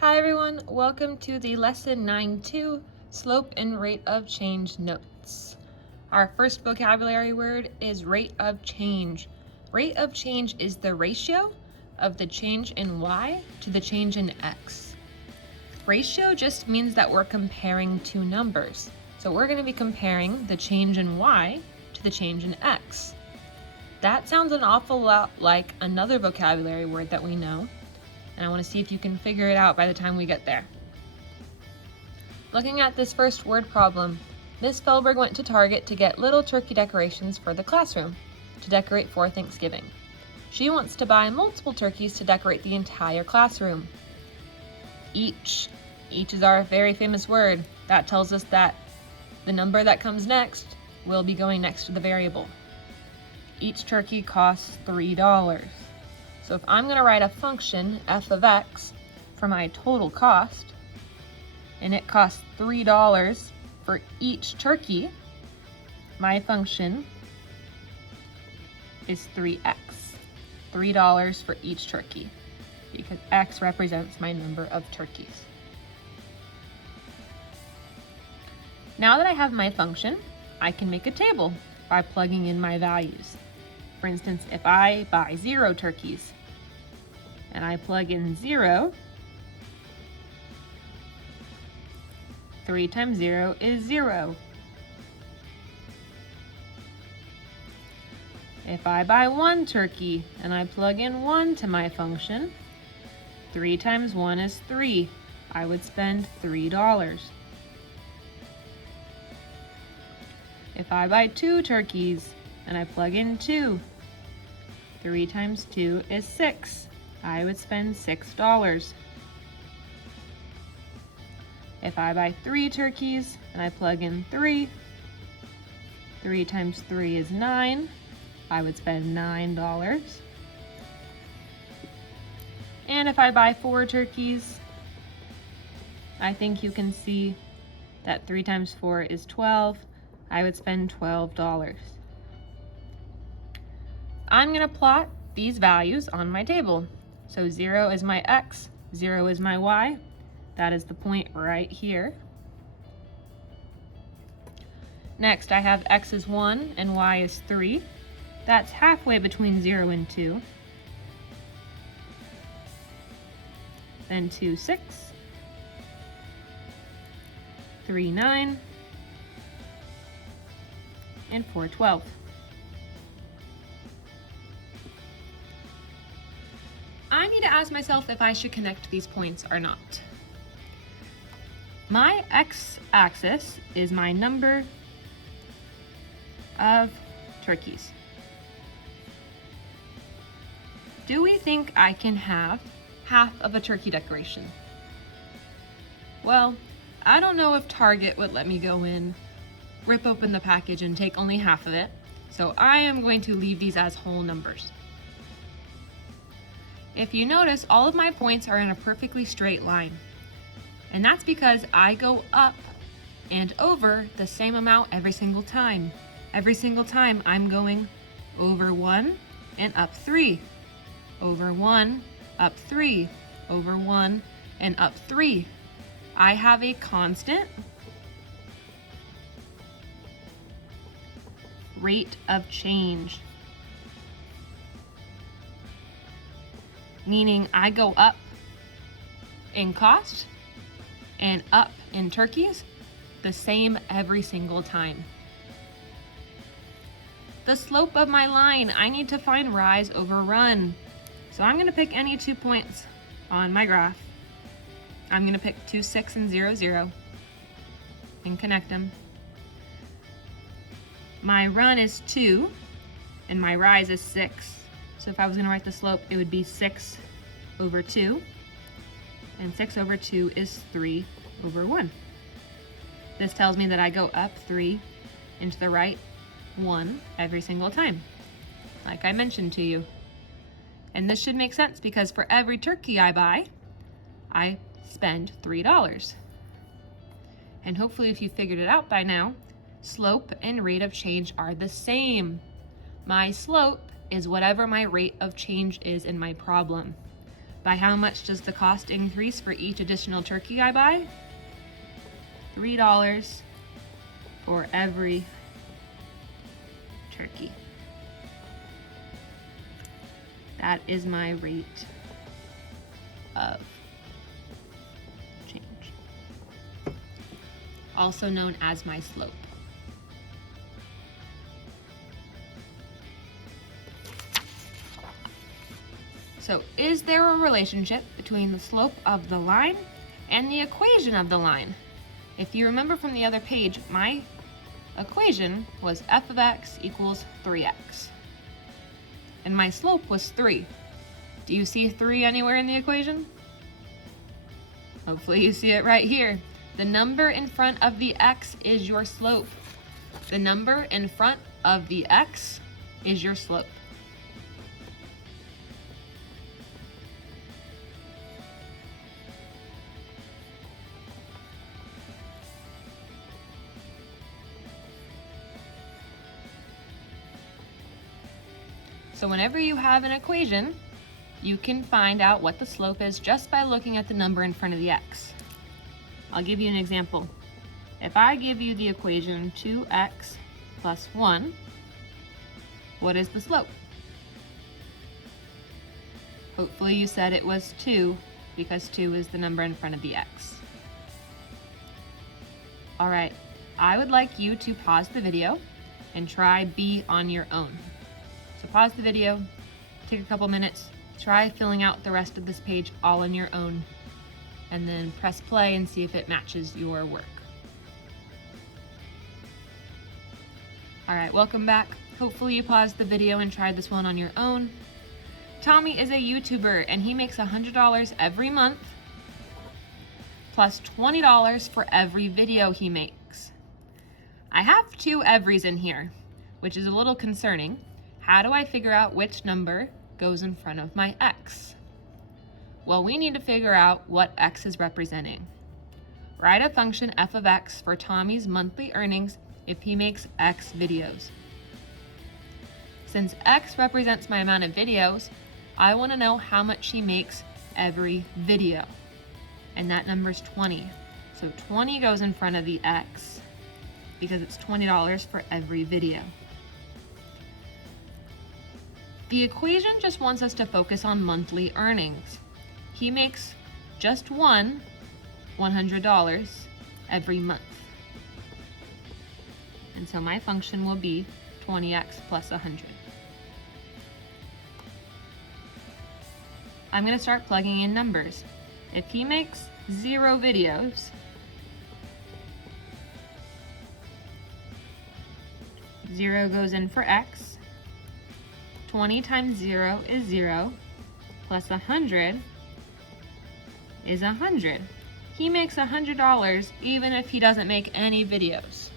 Hi everyone, welcome to the lesson 9.2 slope and rate of change notes. Our first vocabulary word is rate of change. Rate of change is the ratio of the change in y to the change in x. Ratio just means that we're comparing two numbers. So we're going to be comparing the change in y to the change in x. That sounds an awful lot like another vocabulary word that we know, and I want to see if you can figure it out by the time we get there. Looking at this first word problem, Miss Felberg went to Target to get little turkey decorations for the classroom to decorate for Thanksgiving. She wants to buy multiple turkeys to decorate the entire classroom. Each is our very famous word. That tells us that the number that comes next will be going next to the variable. Each turkey costs $3. So if I'm going to write a function, f of x, for my total cost, and it costs $3 for each turkey, my function is 3x, $3 for each turkey, because x represents my number of turkeys. Now that I have my function, I can make a table by plugging in my values. For instance, if I buy 0 turkeys and I plug in 0, 3 times 0 is 0. If I buy 1 turkey and I plug in 1 to my function, 3 times 1 is 3. I would spend $3. If I buy 2 turkeys and I plug in 2, 3 times 2 is 6. I would spend $6. If I buy 3 turkeys and I plug in 3, 3 times 3 is 9. I would spend $9. And if I buy 4 turkeys, I think you can see that 3 times 4 is 12. I would spend $12. I'm going to plot these values on my table. So 0 is my x, 0 is my y. That is the point right here. Next, I have x is 1 and y is 3. That's halfway between 0 and 2. Then 2, 6. 3, 9. And 4, 12. I need to ask myself if I should connect these points or not. My x-axis is my number of turkeys. Do we think I can have half of a turkey decoration? Well, I don't know if Target would let me go in, rip open the package, and take only half of it, so I am going to leave these as whole numbers. If you notice, all of my points are in a perfectly straight line. And that's because I go up and over the same amount every single time. Every single time I'm going over 1 and up 3. Over 1, up 3. Over 1 and up 3. I have a constant rate of change, meaning I go up in cost and up in turkeys the same every single time. The slope of my line, I need to find rise over run. So I'm going to pick any 2 points on my graph. I'm going to pick 2, 6, and 0, 0 and connect them. My run is 2 and my rise is 6. So if I was going to write the slope, it would be 6 over 2. And 6 over 2 is 3 over 1. This tells me that I go up 3 into the right 1 every single time, like I mentioned to you. And this should make sense because for every turkey I buy, I spend $3. And hopefully if you figured it out by now, slope and rate of change are the same. My slope is whatever my rate of change is in my problem. By how much does the cost increase for each additional turkey I buy? $3 for every turkey. That is my rate of change, also known as my slope. So, is there a relationship between the slope of the line and the equation of the line? If you remember from the other page, my equation was f of x equals 3x. And my slope was 3. Do you see 3 anywhere in the equation? Hopefully you see it right here. The number in front of the x is your slope. The number in front of the x is your slope. So whenever you have an equation, you can find out what the slope is just by looking at the number in front of the x. I'll give you an example. If I give you the equation 2x plus 1, what is the slope? Hopefully you said it was 2 because 2 is the number in front of the x. All right, I would like you to pause the video and try B on your own. So pause the video, take a couple minutes, try filling out the rest of this page all on your own, and then press play and see if it matches your work. All right, welcome back. Hopefully you paused the video and tried this one on your own. Tommy is a YouTuber and he makes $100 every month, plus $20 for every video he makes. I have 2 everys in here, which is a little concerning. How do I figure out which number goes in front of my x? Well, we need to figure out what x is representing. Write a function f of x for Tommy's monthly earnings if he makes x videos. Since x represents my amount of videos, I want to know how much he makes every video. And that number is 20. So 20 goes in front of the x because it's $20 for every video. The equation just wants us to focus on monthly earnings. He makes just $100 every month. And so my function will be 20x plus 100. I'm going to start plugging in numbers. If he makes 0 videos, 0 goes in for x. 20 times 0 is 0, plus 100 is 100. He makes $100 even if he doesn't make any videos.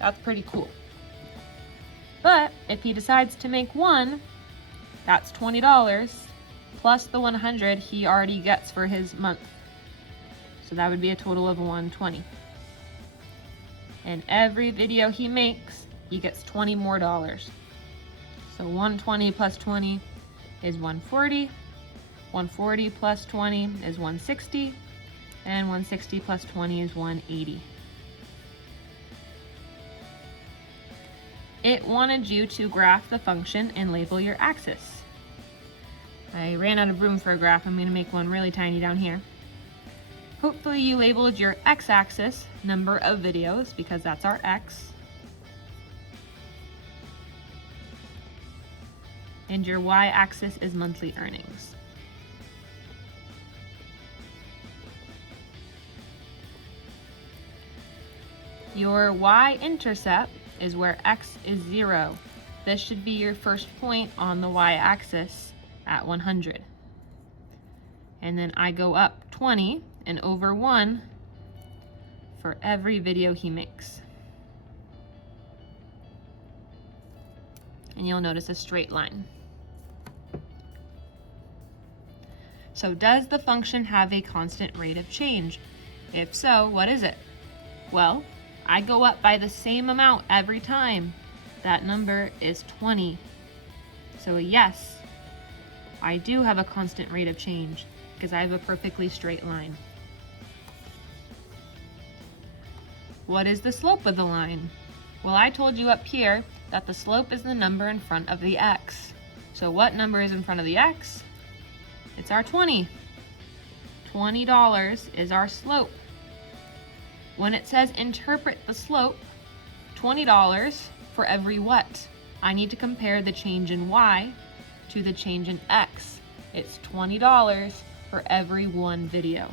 That's pretty cool. But if he decides to make one, that's $20 plus the 100 he already gets for his month. So that would be a total of $120. And every video he makes, he gets $20 more. So 120 plus 20 is 140. 140 plus 20 is 160. And 160 plus 20 is 180. It wanted you to graph the function and label your axis. I ran out of room for a graph. I'm going to make one really tiny down here. Hopefully you labeled your x-axis number of videos because that's our x. And your y-axis is monthly earnings. Your y-intercept is where x is 0. This should be your first point on the y-axis at 100. And then I go up 20 and over 1 for every video he makes. And you'll notice a straight line. So does the function have a constant rate of change? If so, what is it? Well, I go up by the same amount every time. That number is 20. So yes, I do have a constant rate of change. because I have a perfectly straight line. What is the slope of the line? Well, I told you up here that the slope is the number in front of the x. So what number is in front of the x? It's our 20. $20 is our slope. When it says interpret the slope, $20 for every what? I need to compare the change in y to the change in x. It's $20 for every one video.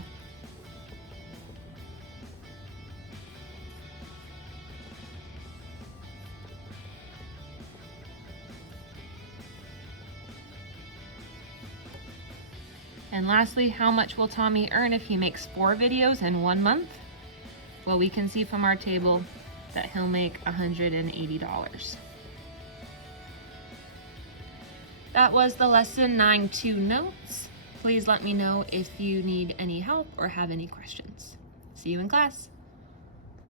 And lastly, how much will Tommy earn if he makes 4 videos in 1 month? Well, we can see from our table that he'll make $180. That was the lesson 9-2 notes. Please let me know if you need any help or have any questions. See you in class.